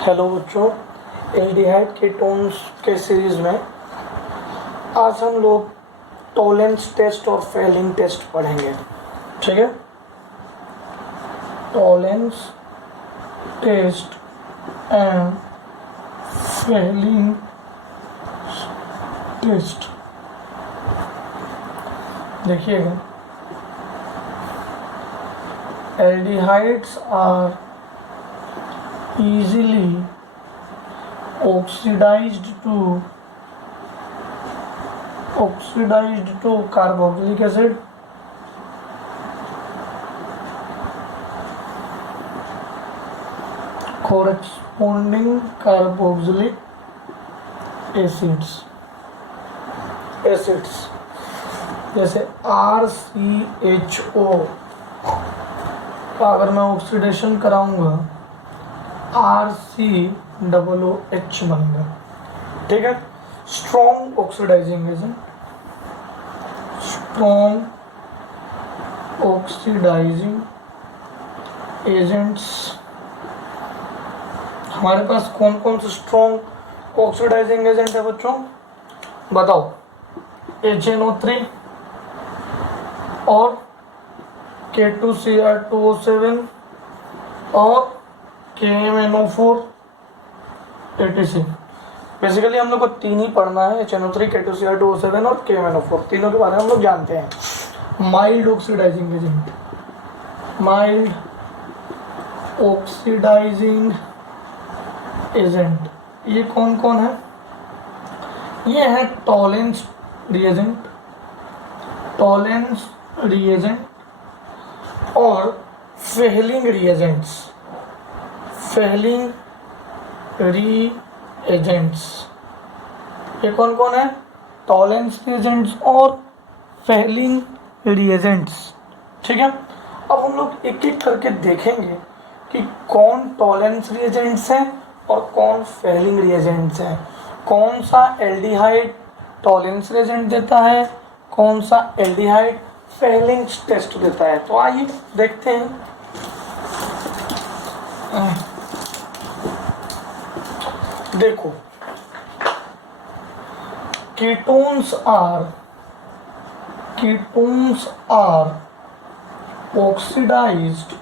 Hello बच्चों, aldehyde ketones के series में आज हम लोग टॉलेंस टेस्ट और फेलिंग टेस्ट पढ़ेंगे। ठीक है, Tollens test and Fehling test. देखिएगा, aldehydes are easily oxidized to carboxylic acid corresponding carboxylic acids जैसे RCHO का अगर मैं ऑक्सीडेशन कराऊंगा RCOOH बनेगा। ठीक है, स्ट्रॉन्ग ऑक्सीडाइजिंग एजेंट्स हमारे पास कौन कौन से स्ट्रॉन्ग ऑक्सीडाइजिंग एजेंट है बच्चों, बताओ। HNO3 और K2Cr2O7 और KMNO4 ATC। बेसिकली हम लोग को तीन ही पढ़ना है, HNO3, K2Cr2O7 और KMNO4। तीनों के बारे में हम लोग जानते हैं। माइल्ड ऑक्सीडाइजिंग एजेंट ये कौन कौन है? ये है टॉलेंस रिएजेंट और फेलिंग रीएजेंट्स। ये कौन कौन है? टॉलेंस रिएजेंट्स और फेलिंग रीएजेंट्स। ठीक है, अब हम लोग एक एक करके देखेंगे कि कौन टॉलेंस रिएजेंट्स हैं और कौन फेलिंग रिएजेंट्स हैं। कौन सा एल्डिहाइड टॉलेंस रिएजेंट देता है, कौन सा एल्डिहाइड फेलिंग टेस्ट देता है। तो आइए देखते हैं। देखो, ketones are oxidized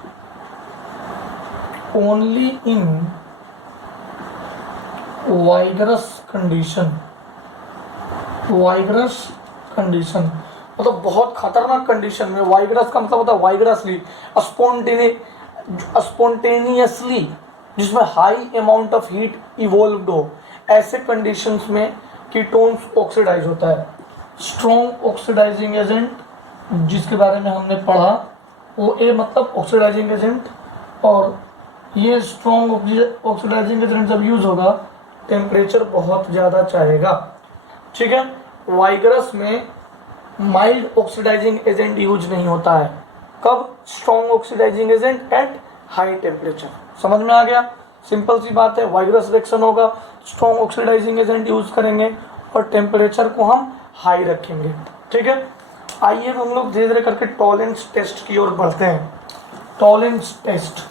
only in vigorous condition मतलब बहुत खतरनाक कंडीशन में। वाइगरस का मतलब होता है वाइगरसली, स्पॉन्टेनियसली, जिसमें high amount of heat evolved हो, ऐसे कंडीशंस में कीटोन्स ऑक्सीडाइज होता है। स्ट्रॉन्ग ऑक्सीडाइजिंग एजेंट जिसके बारे में हमने पढ़ा, वो ए मतलब ऑक्सीडाइजिंग एजेंट, और ये स्ट्रॉन्ग ऑक्सीडाइजिंग एजेंट जब यूज होगा टेम्परेचर बहुत ज़्यादा चाहेगा। ठीक है, वाइगरस में माइल्ड ऑक्सीडाइजिंग एजेंट यूज नहीं होता है। कब? Strong oxidising agent at high temperature. समझ में आ गया? सिंपल सी बात है, वाइगरस रिएक्शन होगा, स्ट्रॉन्ग ऑक्सीडाइजिंग एजेंट यूज करेंगे और टेम्परेचर को हम हाई रखेंगे। ठीक है, आइए हम लोग धीरे धीरे करके टॉलेंस टेस्ट की ओर बढ़ते हैं। टॉलेंस टेस्ट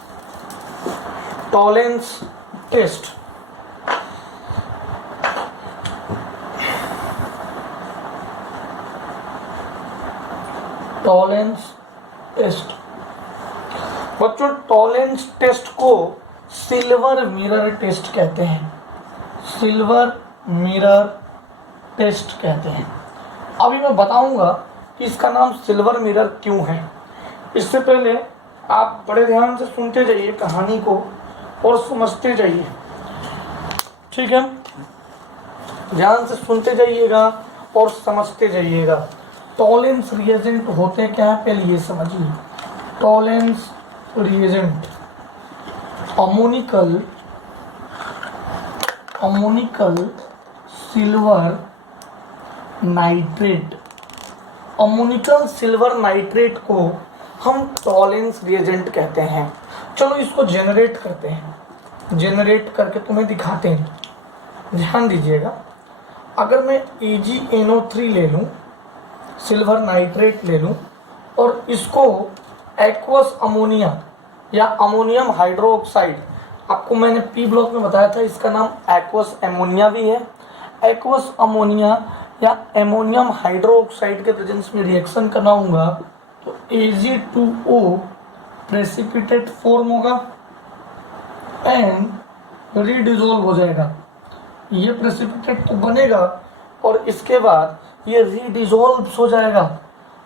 बच्चों, टॉलेंस टेस्ट को सिल्वर मिरर टेस्ट कहते हैं। अभी मैं बताऊंगा कि इसका नाम सिल्वर मिरर क्यों है। इससे पहले आप बड़े ध्यान से सुनते जाइए कहानी को और समझते जाइए। ठीक है, ध्यान से सुनते जाइएगा और समझते जाइएगा। टॉलेंस रिएजेंट होते क्या है, पहले ये समझिए। Tollens reagent ammoniacal silver nitrate को हम टॉलेंस रिएजेंट कहते हैं। चलो इसको जेनरेट करते हैं, जेनरेट करके तुम्हें दिखाते हैं। ध्यान दीजिएगा, अगर मैं AgNO3 ले लूँ, सिल्वर नाइट्रेट ले लूँ और इसको एक्वस अमोनिया या अमोनियम हाइड्रोक्साइड आपको मैंने पी ब्लॉक में बताया था, इसका नाम एक्वस एमोनिया भी है। एक्वस अमोनिया या एमोनियम हाइड्रोक्साइड के प्रेजेंस में रिएक्शन कराऊंगा तो Ag2O प्रेसिपिटेट फॉर्म होगा एंड रीडिजोल्व हो जाएगा। ये प्रेसिपिटेट तो बनेगा और इसके बाद ये रीडिजोल्व हो जाएगा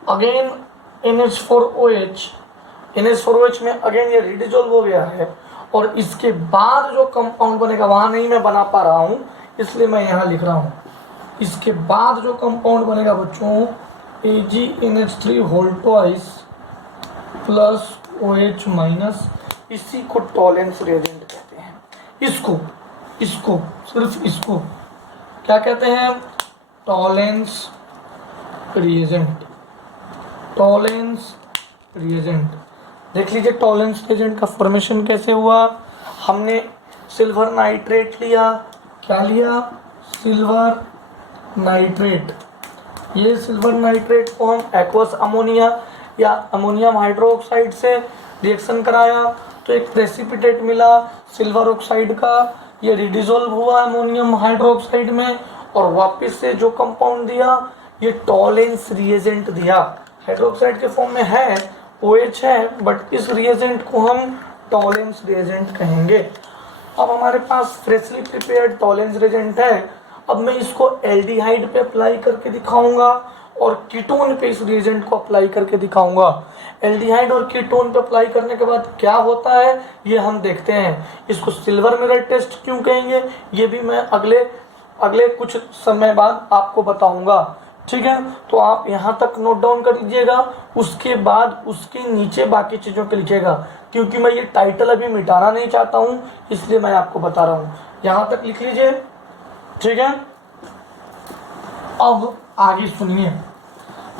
अगेन NH4OH। NH4OH में अगेन ये रीडिजोल्व हो गया है और इसके बाद जो कंपाउंड बनेगा वहां नहीं मैं बना पा रहा हूं, इसलिए मैं यहाँ लिख रहा हूँ। इसके बाद जो कंपाउंड बनेगा बच्चों AgNH3 whole twice plus OH minus, इसी को टॉलेंस रिएजेंट कहते हैं। इसको सिर्फ इसको क्या कहते हैं? Tollens reagent. टॉलेंस रिएजेंट देख लीजिए, टॉलेंस रिएजेंट का फॉर्मेशन कैसे हुआ। हमने सिल्वर नाइट्रेट लिया, क्या लिया? Silver nitrate. ये सिल्वर नाइट्रेट को हम एक्वस अमोनिया या अमोनियम हाइड्रोक्साइड से रिएक्शन कराया तो एक प्रेसिपिटेट मिला सिल्वर ऑक्साइड का, ये रिडिजोल्व हुआ अमोनियम हाइड्रोक्साइड में और वापस से जो कंपाउंड दिया ये टॉलेंस रिएजेंट दिया। हाइड्रोक्साइड के फॉर्म में है, OH है, बट इस रिएजेंट को हम टॉलेंस रिएजेंट कहेंगे। अब हमारे पास फ्रेशली प्रिपेयर्ड टॉलेंस रिएजेंट है। अब मैं इसको एल्डिहाइड पे अप्लाई करके दिखाऊंगा और कीटोन पे इस रिएजेंट को अप्लाई करके दिखाऊंगा। एल्डिहाइड और कीटोन पे अप्लाई करने के बाद क्या होता है ये हम देखते हैं। इसको सिल्वर मिरर टेस्ट क्यों कहेंगे ये भी मैं अगले कुछ समय बाद आपको बताऊंगा, ठीक है। तो आप यहाँ तक नोट डाउन कर लीजिएगा, उसके बाद उसके नीचे बाकी चीज़ों के लिखिएगा, क्योंकि मैं ये टाइटल अभी मिटाना नहीं चाहता हूँ, इसलिए मैं आपको बता रहा हूँ। यहाँ तक लिख लीजिए, ठीक है। अब आगे सुनिए।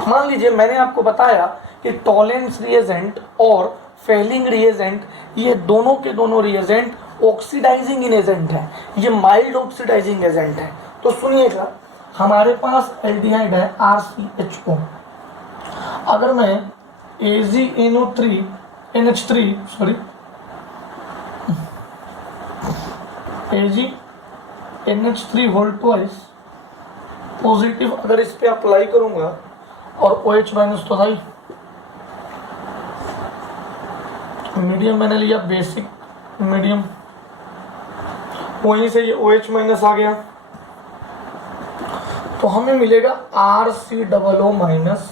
मान लीजिए मैंने आपको बताया कि टॉलेंस रिएजेंट और फेलिंग रिएजेंट, ये दोनों के दोनों रिएजेंट ऑक्सीडाइजिंग एजेंट है, ये माइल्ड ऑक्सीडाइजिंग एजेंट है। तो सुनिएगा, हमारे पास एल्डिहाइड है RCHO। अगर मैं AgNH3 होल ट्वाइस पॉजिटिव अगर इस पे अप्लाई करूंगा और OH माइनस तो था ही, मीडियम मैंने लिया बेसिक मीडियम, वहीं से ये OH माइनस आ गया तो हमें मिलेगा RCOO माइनस,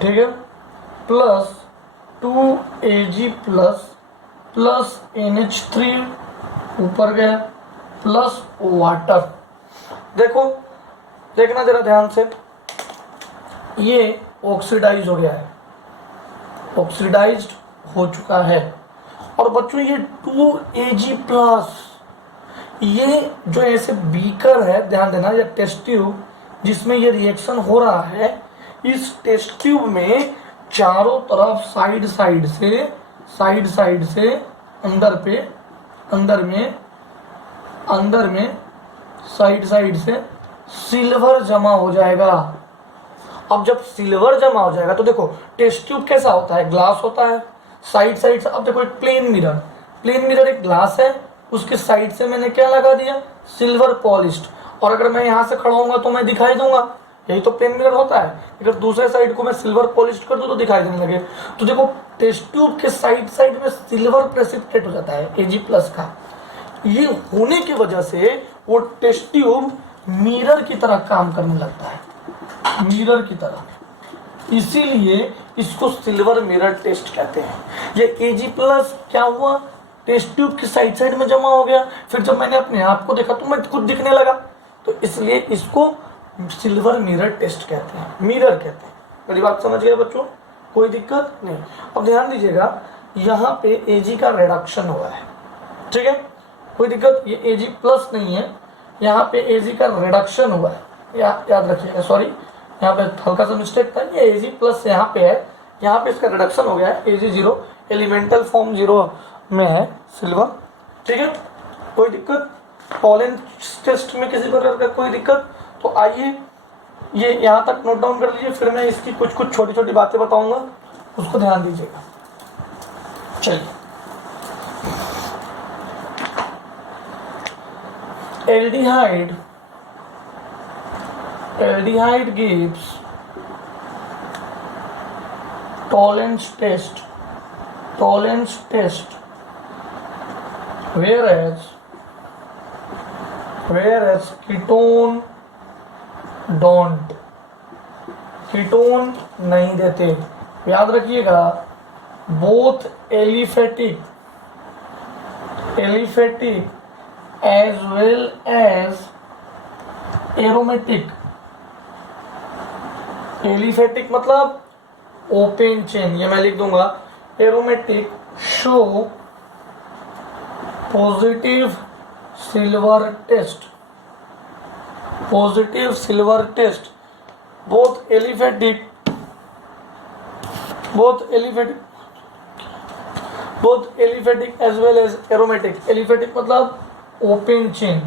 ठीक है, प्लस 2Ag प्लस NH3 ऊपर गया प्लस वाटर। देखना जरा ध्यान से, ये ऑक्सीडाइज हो गया है, ऑक्सीडाइज्ड हो चुका है। और बच्चों ये 2Ag प्लस, ये जो ऐसे बीकर है, ध्यान देना, ये टेस्ट ट्यूब जिसमें ये रिएक्शन हो रहा है, इस टेस्ट ट्यूब में चारों तरफ साइड साइड से अंदर में साइड से सिल्वर जमा हो जाएगा। अब जब सिल्वर जमा हो जाएगा तो देखो टेस्ट ट्यूब कैसा होता है, ग्लास होता है, साइड से। अब देखो एक प्लेन मिरर एक ग्लास है, उसके साइड से मैंने क्या लगा दिया, सिल्वर पॉलिश्ड। और अगर मैं यहाँ से खड़ा होऊंगा तो मैं दिखाई दूंगा, यही तो प्लेन मिरर होता है। अगर दूसरे साइड को मैं सिल्वर पॉलिश्ड कर दूं तो दिखाई देने लगे। तो देखो टेस्ट ट्यूब के साइड में सिल्वर प्रेसिपिटेट हो जाता है Ag प्लस का। ये होने की वजह से वो टेस्ट ट्यूब मिरर की तरह काम करने लगता है, मिरर की तरह, इसीलिए इसको सिल्वर मिरर टेस्ट कहते हैं। ये Ag प्लस क्या हुआ, टेस्ट ट्यूब की साइड में जमा हो गया, फिर जब मैंने अपने आप को देखा तो मैं खुद दिखने लगा, तो इसलिए इसको सिल्वर मिरर टेस्ट कहते हैं, मिरर कहते हैं। मेरी बात समझ गए बच्चों, कोई दिक्कत नहीं। अब ध्यान दीजिएगा, यहाँ पे Ag का रिडक्शन हुआ है, ठीक है, कोई दिक्कत, ये Ag प्लस नहीं है, यहाँ पे Ag का रिडक्शन हुआ है, याद रखिएगा, सॉरी यहाँ पे हल्का सा मिस्टेक था, ये Ag प्लस यहाँ पे है, यहाँ पे इसका रिडक्शन हो गया है, Ag0 एलिमेंटल फॉर्म 0 में है सिल्वर, ठीक है, कोई दिक्कत। टॉलेंस टेस्ट में किसी प्रकार का कोई दिक्कत, तो आइए ये यहाँ तक नोट डाउन कर लीजिए, फिर मैं इसकी कुछ छोटी छोटी बातें बताऊंगा, उसको ध्यान दीजिएगा। चलिए aldehyde gives tolerance test, whereas ketone don't, ketone नहीं देते। याद रखिएगा, both aliphatic as well as aromatic. Aliphatic मतलब ओपन चेन, ये मैं लिख दूंगा। Aromatic show positive silver test, both aliphatic as well as aromatic। Aliphatic मतलब ओपन चेन,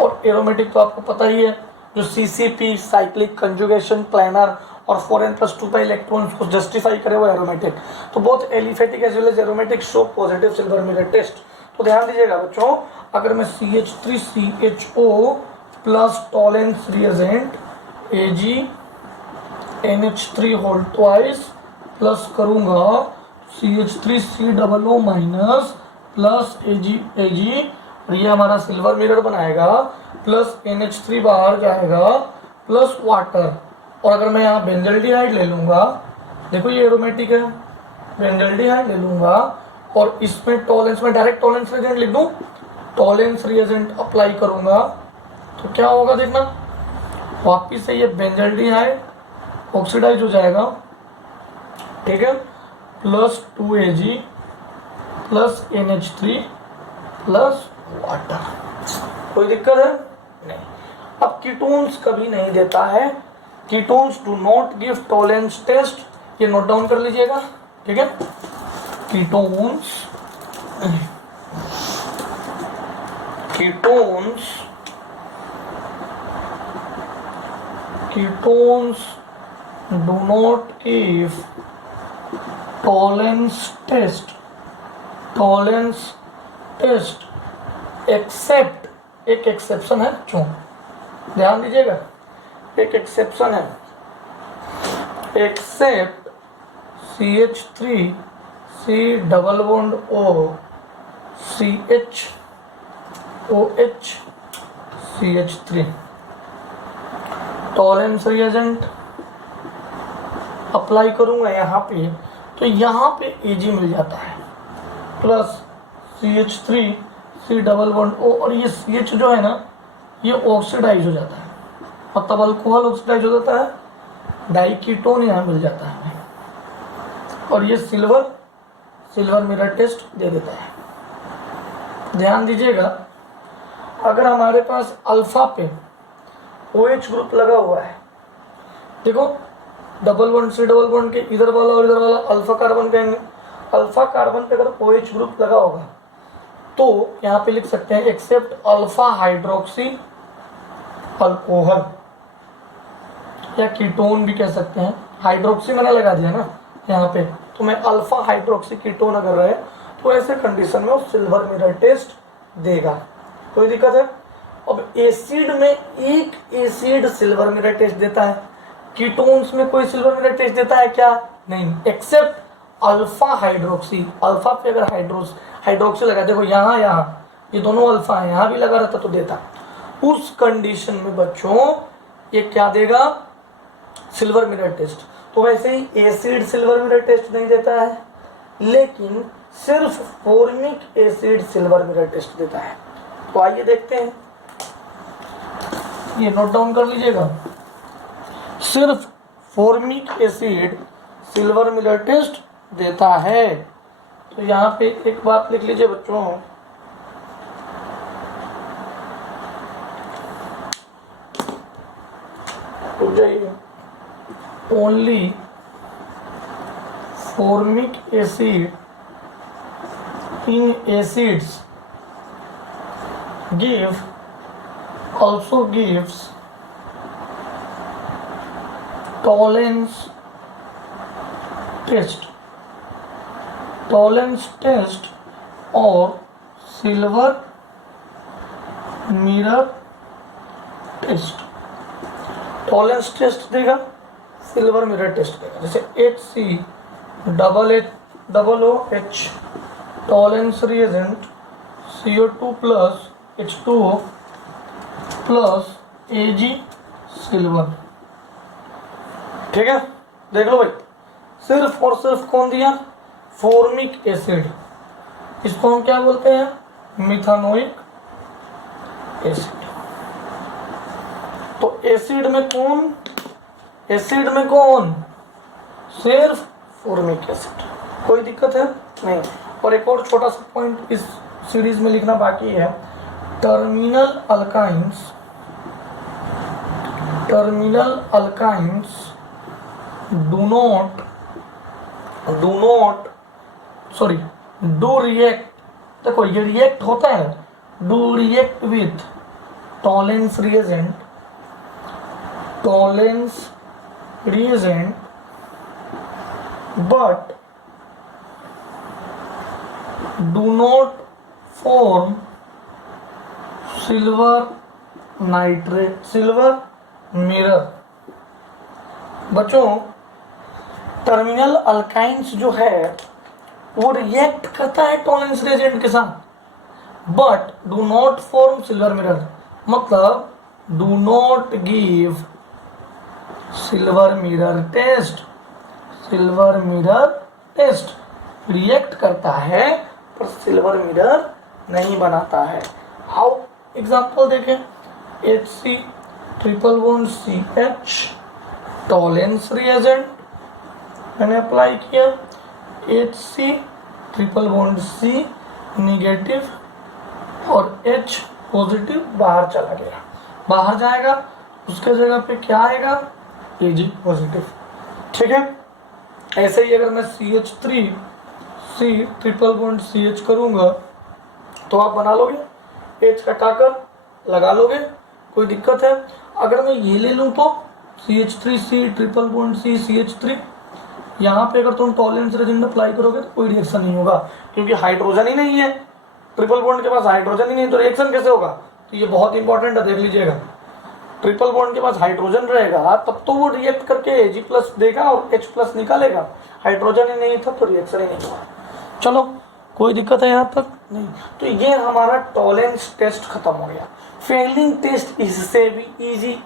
और एरोमेटिक तो आपको पता ही है, जो CCP साइक्लिक कंजुगेशन प्लानर और 4n+2 का इलेक्ट्रॉन्स को जस्टिफाई करे वो एरोमेटिक। तो both aliphatic as well as aromatic show positive silver mirror test. तो ध्यान दीजिएगा बच्चों, अगर मैं CH3CHO plus Tollens reagent AgNH3 whole twice plus करूंगा CH3COO माइनस प्लस Ag, ये हमारा सिल्वर मिरर बनाएगा, प्लस NH3 बाहर जाएगा प्लस वाटर। और अगर मैं यहाँ बेंजल्डिहाइड ले लूंगा, देखो ये एरोमेटिक है, बेंजल्डिहाइड ले लूंगा और इसमें टॉलेंस में डायरेक्ट टॉलेंस रिएजेंट लिख दूं, टॉलेंस रिएजेंट अप्लाई करूंगा तो क्या होगा देखना, वापिस से ये बेंजल्डिहाइड ऑक्सीडाइज हो जाएगा, ठीक है, plus 2Ag plus NH3 plus water. कोई दिक्कत है नहीं। अब कीटोन्स कभी नहीं देता है, ketones do not give Tollens test, ये नोट डाउन कर लीजिएगा, ठीक है। Ketones do not give tolerance test except, एक एक्सेप्शन है क्यों, ध्यान दीजिएगा, एक एक्सेप्शन है, except CH3C double bond O CHOH CH3 Tollens reagent apply करूंगा यहाँ पे, तो यहाँ पे Ag मिल जाता है plus CH3C double bond O, और ये CH जो है ना ये ऑक्सीडाइज हो जाता है, मतलब अल्कोहल ऑक्सीडाइज हो जाता है, डाइकीटोन यहाँ मिल जाता है और ये सिल्वर मिरर टेस्ट दे देता है। ध्यान दीजिएगा, अगर हमारे पास अल्फा पे OH ग्रुप लगा हुआ है, देखो डबल बॉन्ड से डबल बॉन्ड के इधर वाला और इधर वाला अल्फा कार्बन कहेंगे, अल्फा कार्बन पे अगर OH ग्रुप लगा होगा तो यहाँ पे लिख सकते हैं एक्सेप्ट अल्फा हाइड्रोक्सी अल्कोहल, या कीटोन भी कह सकते हैं, हाइड्रोक्सी मैंने लगा दिया ना यहाँ पे, तो मैं अल्फा हाइड्रोक्सी कीटोन अगर रहे तो ऐसे कंडीशन में वो सिल्वर मिरर टेस्ट देगा। कोई दिक्कत है? अब एसिड में एक एसिड सिल्वर मिरर टेस्ट देता है, कीटोन्स में कोई सिल्वर मिरर टेस्ट देता है क्या? नहीं, एक्सेप्ट अल्फा हाइड्रोक्सी। अल्फा पे अगर हाइड्रोक्सी लगा, देखो यहाँ ये दोनों अल्फा है, यहाँ भी लगा रहता तो देता। उस कंडीशन में बच्चों ये क्या देगा? Silver mirror test. तो वैसे ही एसिड सिल्वर मिरर टेस्ट नहीं देता है, लेकिन सिर्फ formic acid silver mirror test देता है। तो आइए देखते हैं, ये नोट डाउन कर लीजिएगा, सिर्फ formic acid silver mirror test देता है। तो यहाँ पे एक बात लिख लीजिए बच्चों, तो जाइए, only formic acid in acids also gives tolerance test or silver mirror test, Tollens test देगा, सिल्वर मिरर टेस्ट देगा। जैसे HCOOH Tollens reagent CO2 plus H2O plus Ag silver. ठीक है, देख लो भाई, सिर्फ और सिर्फ कौन दिया, फॉर्मिक एसिड, इसको हम क्या बोलते हैं, मिथानोइक एसिड। तो एसिड में कौन, सिर्फ फॉर्मिक एसिड, कोई दिक्कत है नहीं। और एक और छोटा सा पॉइंट इस सीरीज में लिखना बाकी है, टर्मिनल अल्काइंस डू रिएक्ट, देखो ये रिएक्ट होता है, do react with Tollens reagent but do not form silver mirror। बच्चों, टर्मिनल अल्काइंस जो है वो रिएक्ट करता है टॉलेंस रिएजेंट के साथ, but do not form silver mirror, मतलब do not give silver mirror test, react करता है पर सिल्वर मिरर नहीं बनाता है। हाउ, एग्जांपल देखें, HC≡CH टॉलेंस रिएजेंट मैंने अप्लाई किया, HC≡C निगेटिव और H पॉजिटिव बाहर चला गया, बाहर जाएगा, उसके जगह पे क्या आएगा, Ag पॉजिटिव। ठीक है, ऐसे ही अगर मैं CH3C≡CH करूंगा तो आप बना लोगे, H कटाकर लगा लोगे, कोई दिक्कत है। अगर मैं ये ले लूं तो CH3C≡CH3, यहाँ पे अगर तुम टॉलेंस रिएजेंट अप्लाई करोगे तो कोई रिएक्शन नहीं होगा, क्योंकि हाइड्रोजन ही नहीं है, ट्रिपल बॉन्ड के पास हाइड्रोजन ही नहीं, तो रिएक्शन कैसे होगा। तो ये बहुत इंपॉर्टेंट है, देख लीजिएगा, ट्रिपल बॉन्ड के पास हाइड्रोजन रहेगा तब तो वो रिएक्ट करके Ag+ देगा और H+ निकालेगा, हाइड्रोजन ही नहीं था तो रिएक्शन ही नहीं हुआ। चलो, कोई दिक्कत है यहाँ तक नहीं। तो ये हमारा टॉलेंस टेस्ट खत्म हो गया। फेलिंग टेस्ट इससे भी इजी,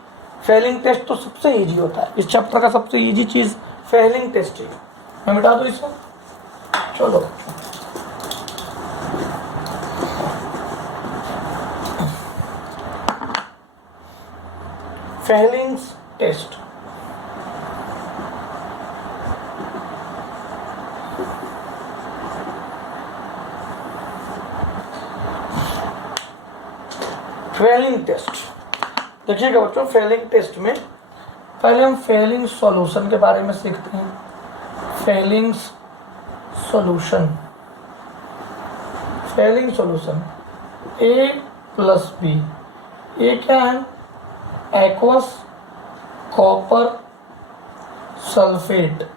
फेलिंग टेस्ट तो सबसे इजी होता है, इस चैप्टर का सबसे इजी चीज फेलिंग टेस्ट है। मैं मिटा दूं इसको, चलो फेलिंग्स टेस्ट। फेलिंग टेस्ट देखिएगा बच्चों, फेलिंग टेस्ट में पहले हम फेलिंग सॉल्यूशन के बारे में सीखते हैं। फेलिंग सॉल्यूशन A+B, ये क्या है, एक्वस कॉपर सल्फेट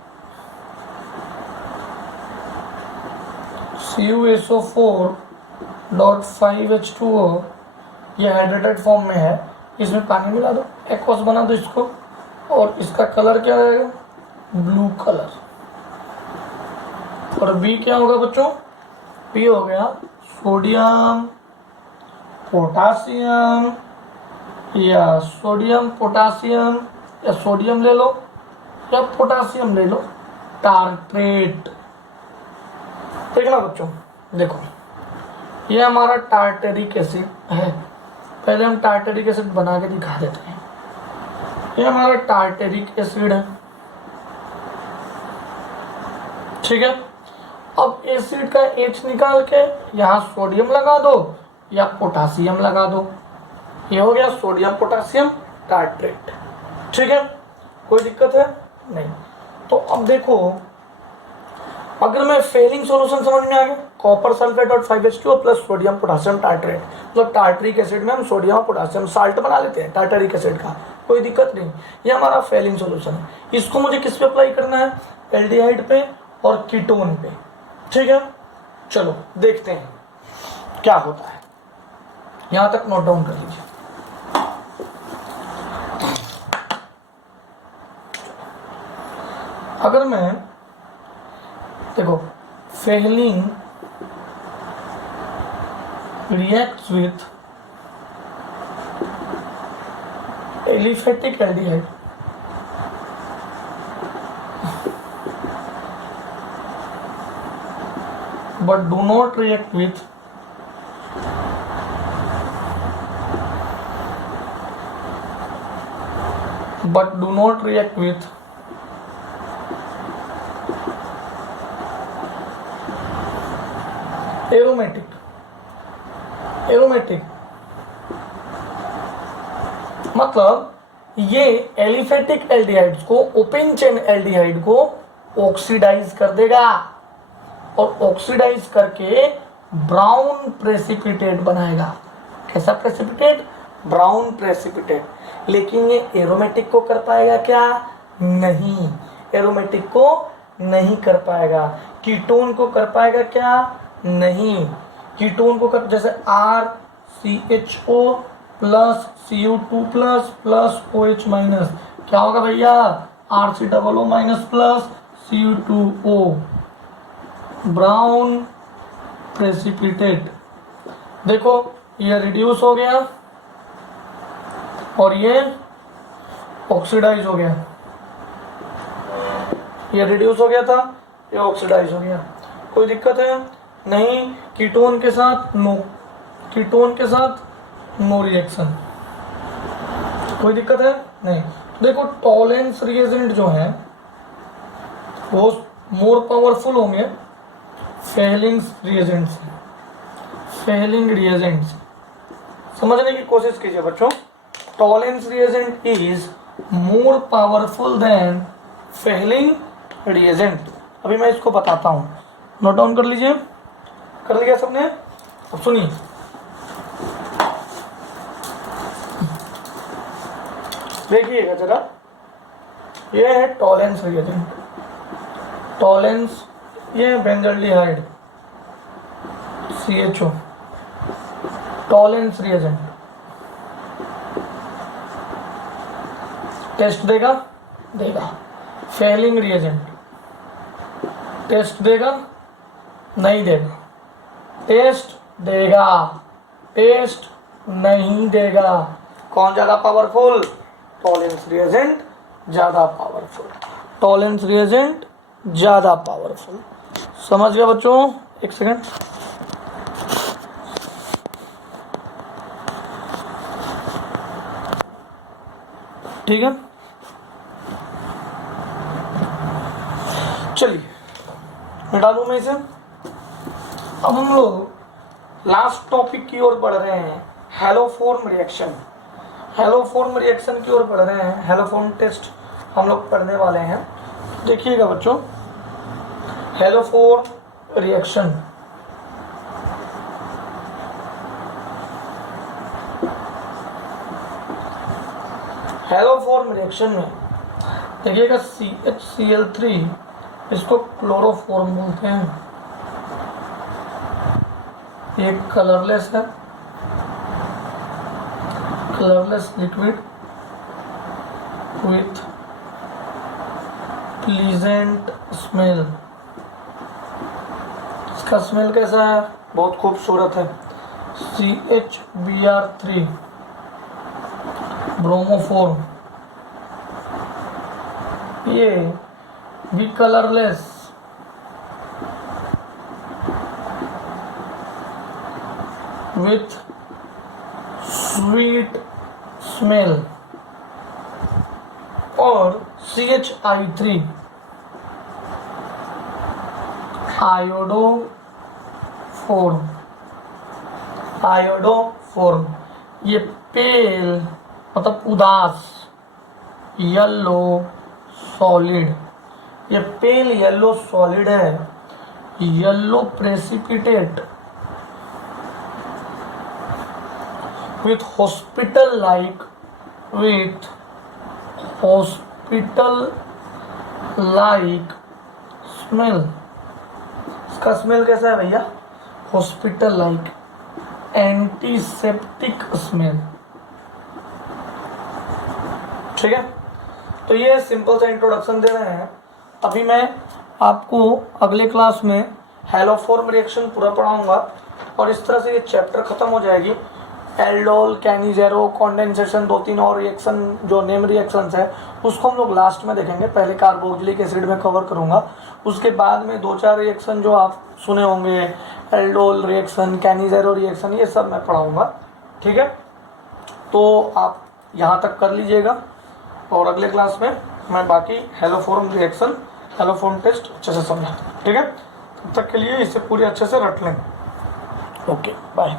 CuSO4.5H2O, ये हाइड्रेटेड फॉर्म में है, इसमें पानी मिला दो, एक्वस बना दो इसको, और इसका कलर क्या रहेगा, ब्लू कलर। और बी क्या होगा बच्चों, बी हो गया सोडियम पोटासियम, या सोडियम पोटासियम, या सोडियम ले लो या पोटासियम ले लो, टार्ट्रेट। ठीक है ना बच्चों, देखो ये हमारा टार्टेरिक एसिड है, पहले हम टार्टेरिक एसिड बना के दिखा देते हैं। ये हमारा टार्टेरिक एसिड है, ठीक है। अब एसिड का H निकाल के यहाँ सोडियम लगा दो या पोटासियम लगा दो, ये हो गया सोडियम पोटासियम टार्ट्रेट। ठीक है, कोई दिक्कत है नहीं। तो अब देखो, अगर मैं फेलिंग सॉल्यूशन समझ में आ गया, कॉपर सल्फेट और 5H2O plus sodium potassium tartrate, मतलब टार्टरिक एसिड में हम सोडियम और पोटासियम साल्ट बना लेते हैं टार्टरिक एसिड का, कोई दिक्कत नहीं। ये हमारा फेलिंग सॉल्यूशन है। इसको मुझे किस पे अप्लाई करना है, एल्डिहाइड पे और कीटोन पे। ठीक है, चलो देखते हैं क्या होता है। यहां तक नोट डाउन कर लीजिए। अगर मैं देखो Fehling reacts with aliphatic aldehyde but do not react with aromatic मतलब ये एलिफेटिक एल्डिहाइड्स को, ओपन चेन एल्डिहाइड को ऑक्सीडाइज कर देगा और ऑक्सीडाइज करके ब्राउन प्रेसिपिटेट बनाएगा। कैसा प्रेसिपिटेट? Brown precipitate. लेकिन ये एरोमेटिक को कर पाएगा क्या? नहीं, एरोमेटिक को नहीं कर पाएगा। कीटोन को कर पाएगा क्या? नहीं, कीटोन को कर, जैसे RCHO plus Cu2 plus plus OH minus, क्या होगा भैया? RCOO minus plus Cu2O, brown precipitate. देखो ये रिड्यूस हो गया और ये ऑक्सीडाइज हो गया। ये रिड्यूस हो गया था, ये ऑक्सीडाइज हो गया। कोई दिक्कत है? नहीं। कीटोन के साथ नो, कीटोन के साथ नो रिएक्शन। कोई दिक्कत है? नहीं। देखो टॉलेंस रिएजेंट जो है वो मोर पावरफुल होंगे फेलिंग रिएजेंट से। फेलिंग रिएजेंट से समझने की कोशिश कीजिए बच्चों। Tollens reagent is more powerful than Fehling reagent. अभी मैं इसको बताता हूं, नोट डाउन कर लीजिए। कर लिया सबने? अब सुनिए, देखिएगा जरा। ये है टॉलेंस रिएजेंट, टॉलेंस, ये benzaldehyde CHO, Tollens reagent. Test देगा? देगा। फेलिंग रिएजेंट टेस्ट देगा? नहीं देगा। टेस्ट देगा? टेस्ट नहीं देगा। कौन ज्यादा पावरफुल? टॉलेंस रिएजेंट ज्यादा पावरफुल। टॉलेंस रिएजेंट ज्यादा पावरफुल। समझ गया बच्चों? एक सेकंड। ठीक है, चलिए मिटा दूं मैं इसे। अब हम लोग लास्ट टॉपिक की ओर बढ़ रहे हैं, हैलोफॉर्म रिएक्शन। हैलोफॉर्म रिएक्शन की ओर बढ़ रहे हैं। हैलोफॉर्म टेस्ट हम लोग पढ़ने वाले हैं। देखिएगा बच्चों, हैलोफॉर्म रिएक्शन हैलोफॉर्म रिएक्शन में देखिएगा CHCl3, इसको क्लोरोफॉर्म बोलते हैं। ये कलरलेस है, colourless liquid with pleasant smell. इसका स्मेल कैसा है? बहुत खूबसूरत है। CHBr3 ब्रोमोफॉर्म, ये भी कलरलेस, विथ स्वीट स्मेल। और CHI3 आयोडोफॉर्म, आयोडोफॉर्म, ये पेल मतलब उदास येलो सॉलिड, ये पेल येलो सॉलिड है, yellow precipitate with hospital like smell. इसका स्मेल कैसा है भैया? Hospital like. Antiseptic smell. ठीक है, तो ये सिंपल सा इंट्रोडक्शन दे रहे हैं। अभी मैं आपको अगले क्लास में हैलोफॉर्म रिएक्शन पूरा पढ़ाऊंगा और इस तरह से ये चैप्टर खत्म हो जाएगी। एल्डोल, कैनिजेरो, कंडेंसेशन, 2-3 और रिएक्शन जो नेम रिएक्शंस है उसको हम लोग लास्ट में देखेंगे। पहले कार्बोक्सिलिक एसिड में कवर करूंगा, उसके बाद में 2-4 रिएक्शन जो आप सुने होंगे, एल्डोल रिएक्शन, कैनिजेरो रिएक्शन, ये सब मैं पढ़ाऊंगा। ठीक है, तो आप यहाँ तक कर लीजिएगा और अगले क्लास में मैं बाकी हैलोफॉर्म रिएक्शन, हैलोफॉर्म टेस्ट अच्छे से समझाता हूँ। ठीक है, तब तक के लिए इसे पूरे अच्छे से रट लें। Okay, bye.